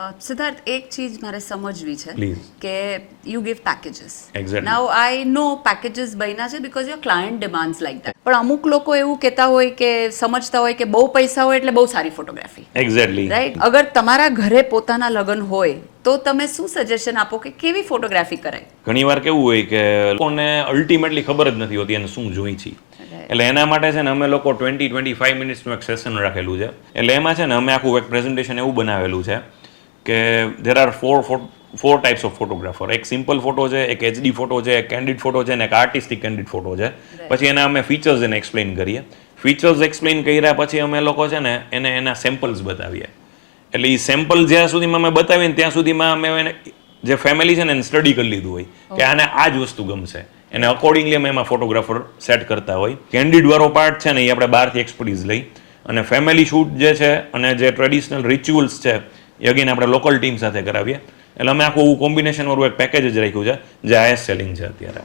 સિદ્ધાર્થ, એક ચીજ મારે સમજવી છે Please. કે you give packages. Exactly. Now I know packages બન્યા છે because your client demands like that. પણ અમુક લોકો એવું કહેતા હોય કે સમજતા હોય કે બહુ પૈસા હોય એટલે બહુ સારી ફોટોગ્રાફી. Exactly right. અગર તમારા ઘરે પોતાના લગ્ન હોય તો તમે શું સજેશન આપો કે કેવી ફોટોગ્રાફી કરાય? ઘણી વાર કેવું હોય કે લોકોને અલ્ટિમેટલી ખબર જ નથી હોતી એને શું જોઈ છે. એટલે એના માટે છે ને અમે લોકો 20-25 મિનિટ્સનું એક સેશન રાખેલું છે. એટલે એમાં છે ને અમે આખું એક પ્રેઝન્ટેશન એવું બનાવેલું છે કે there are four types of photographer. એક સિમ્પલ ફોટો છે, એક એચડી ફોટો છે, એક કેન્ડિડ ફોટો છે અને એક આર્ટિસ્ટિક કેન્ડિડ ફોટો છે. પછી એના અમે ફીચર્સ એને એક્સપ્લેન કરીએ. ફીચર્સ એક્સપ્લેન કર્યા પછી અમે લોકો છે ને એને એના સેમ્પલ્સ બતાવીએ. એટલે એ સેમ્પલ જ્યાં સુધીમાં અમે બતાવીએ ને ત્યાં સુધીમાં અમે એને જે ફેમિલી છે ને એને સ્ટડી કરી લીધું હોય કે આને આ જ વસ્તુ ગમશે. એને અકોર્ડિંગલી અમે એમાં ફોટોગ્રાફર સેટ કરતા હોય. કેન્ડિડ વાળો પાર્ટ છે ને એ આપણે બહારથી એક્સપર્ટીઝ લઈ અને ફેમિલી શૂટ જે છે અને જે ટ્રેડિશનલ રિચ્યુઅલ્સ છે એ અગેન આપણે લોકલ ટીમ સાથે કરાવીએ. એટલે અમે આખું કોમ્બિનેશન વાળું એક પેકેજ જ રાખ્યું છે જે હાઈએસ્ટ સેલિંગ છે અત્યારે.